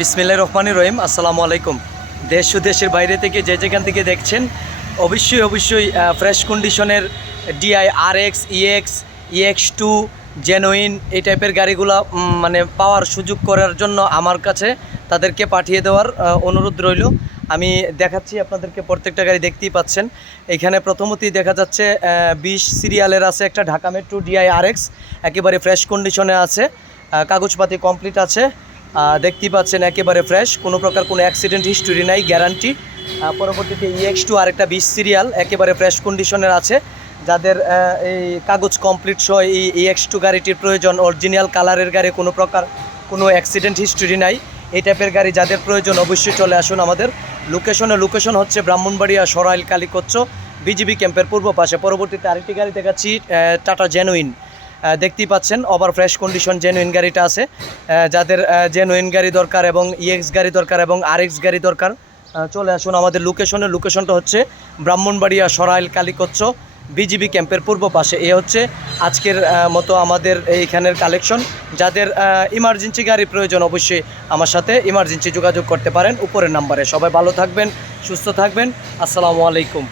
বিসমিল্লাহির রহমানির রহিম। আসসালামু আলাইকুম। দেশ ও দেশের বাইরে থেকে যে যেখান থেকে দেখছেন অবশ্যই ফ্রেশ কন্ডিশনের DI RX, EX, EX2, genuine এই টাইপের গাড়িগুলো মানে পাওয়ার সুযোগ করার জন্য আমার কাছে তাদেরকে পাঠিয়ে দেওয়ার অনুরোধ রইল। আমি দেখাচ্ছি আপনাদেরকে, প্রত্যেকটা গাড়ি দেখতেই পাচ্ছেন। এখানে প্রথমতই দেখা যাচ্ছে 20 সিরিয়ালের আছে একটা ঢাকা মেট্রো ডিআই RX, একেবারে ফ্রেশ কন্ডিশনে আছে, কাগজপাতি কমপ্লিট আছে, দেখতেই পাচ্ছেন একেবারে ফ্রেশ, কোনো প্রকার কোনো অ্যাক্সিডেন্ট হিস্টোরি নাই, গ্যারান্টি। পরবর্তীতে EX2 আরেকটা 20 সিরিয়াল একেবারে ফ্রেশ কন্ডিশনের আছে। যাদের এই কাগজ কমপ্লিট সহ এই EX2 গাড়িটির প্রয়োজন, অরিজিনাল কালারের গাড়ি, কোনো প্রকার কোনো অ্যাক্সিডেন্ট হিস্টোরি নাই, এই টাইপের গাড়ি যাদের প্রয়োজন অবশ্যই চলে আসুন আমাদের লোকেশন হচ্ছে ব্রাহ্মণবাড়িয়া সরাইল কালীকচ্ছ বিজিবি ক্যাম্পের পূর্ব পাশে। পরবর্তীতে আরেকটি গাড়ি দেখাচ্ছি, টাটা জেনুইন, দেখতেই পাচ্ছেন ওভার ফ্রেশ কন্ডিশন জেনুইন গাড়িটা আছে। যাদের জেনুইন গাড়ি দরকার এবং EX গাড়ি দরকার এবং RX গাড়ি দরকার, চলে আসুন আমাদের লোকেশনটা হচ্ছে ব্রাহ্মণবাড়িয়া সরাইল কালীকচ্ছ বিজিবি ক্যাম্পের পূর্ব পাশে। এ হচ্ছে আজকের মতো আমাদের এইখানের কালেকশন। যাদের ইমার্জেন্সি গাড়ি প্রয়োজন অবশ্যই আমার সাথে ইমার্জেন্সি যোগাযোগ করতে পারেন উপরের নাম্বারে। সবাই ভালো থাকবেন, সুস্থ থাকবেন। আসসালামু আলাইকুম।